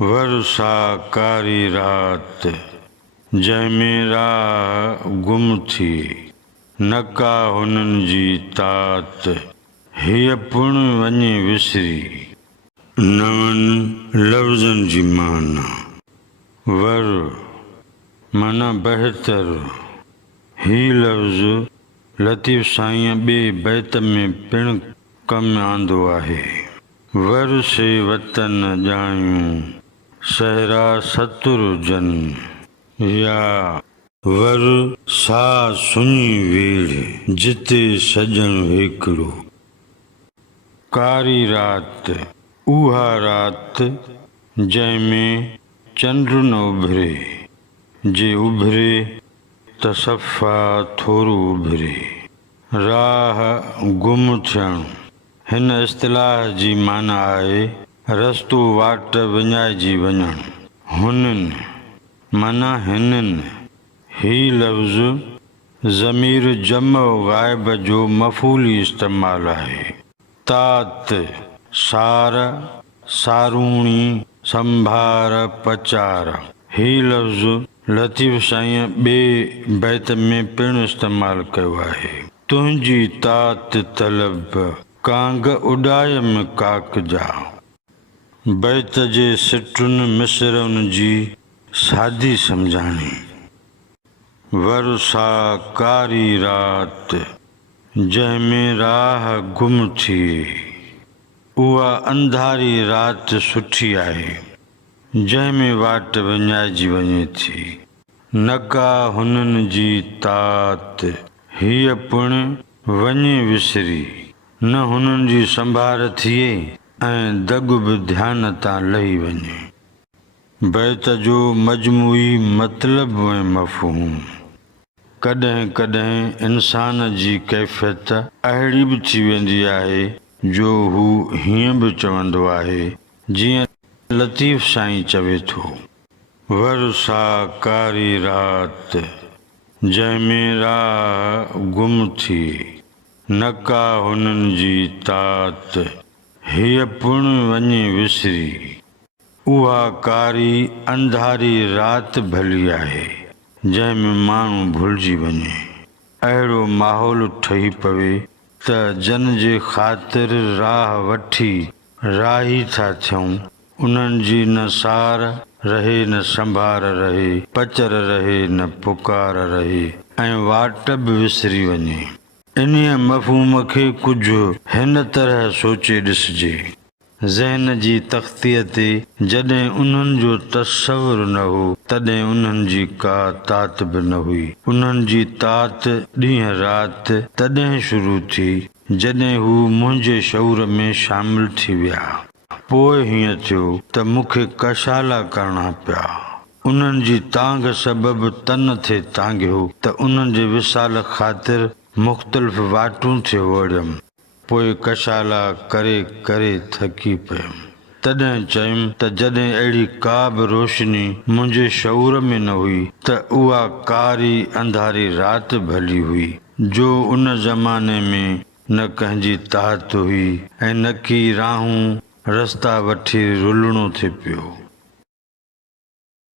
वरसा कारी रात जंहिंमें राह गुम थी नका हुननि जी तात हीअ पुण वञे विसरी। नवनि लफ़्ज़नि जी माना। वर माना बहितर। ही लफ़्ज़ लतीफ़ साईं ॿिए बैत में पिणु कमु आंदो आहे। वर से वतन ॼायूं सहरा सतुर जन या वर सा सुञी वेड़ जिते सजण हिकिड़ो। कारी रात उहा रात जंहिंमें चंड न उभिरे, जे उभिरे त सफ़ा थोरो उभिरे। राह गुम थियणु हिन इस्तिलाह जी माना आहे रस्तो वाट विञाइजी वञणु। हुननि माना हिननि। ही लफ़्ज़ ज़मीर जम ग़ाइब जो मफ़ूली इस्तेमालु आहे। तात सार सारूणी संभार पचार। ही लफ़्ज़ लतीफ़ साईं ॿिए बैत में पिणु इस्तेमालु कयो आहे। तुंहिंजी तात तलब कांग उॾायम काक जा। बैत जे सिटुनि मिसरनि जी सादी सम्झाणी। वरसा कारी रात जंहिंमें राह गुम थिए उहा अंधारी राति सुठी आहे जंहिंमें वाट विञाइजी वञे थी। नका हुननि जी तात हीअ पुण वञे विसरी। न हुननि जी संभार थिए ऐं दॻ बि ध्यान तां लही वञे। बैत जो मजमूई मतिलबु ऐं मफ़हूम। कॾहिं कॾहिं इंसान जी कैफ़ियत अहिड़ी बि थी वेंदी आहे जो हू हीअं बि चवंदो आहे जीअं लतीफ़ साईं चवे थो। वरसा कारी रात जंहिंमें राह गुम थी नका हुननि जी तात हीअ पुण वञे विसरी। उहा कारी अंधारी राति भली आहे जंहिंमें माण्हू भुलिजी वञे। अहिड़ो माहौल ठही पवे त जन जे ख़ातिर राह वठी राही था थियूं। उन्हनि जी न सार रहे न संभार रहे, पचर रहे न पुकार रहे ऐं वाट बि विसरी वञे। इन्हीअ मफ़हूम खे कुझु हिन तरह सोचे ॾिसिजे। ज़हन जी तख़्तीअ ते जॾहिं उन्हनि जो तसवुर न हो तॾहिं उन्हनि जी का तात बि न हुई। उन्हनि जी तात ॾींहं राति तॾहिं शुरू थी जॾहिं हू मुंहिंजे शऊर में शामिल थी विया। पोइ हीअं थियो त मूंखे कशाला करणा पिया। उन्हनि जी तांग सबबि तन थे तांगियो त उन्हनि जे विसाल ख़ातिर मुख़्तलिफ़ वाटूं थे वड़ियमि। पोइ कशाला करे करे थकी पियुमि। तॾहिं चयुमि त जॾहिं अहिड़ी का बि रोशनी मुंहिंजे शऊर में न हुई त उहा कारी अंधारी राति भली हुई जो उन ज़माने में न कंहिंजी तात हुई ऐं न की राहूं रस्ता वठी रुलणो थे पियो।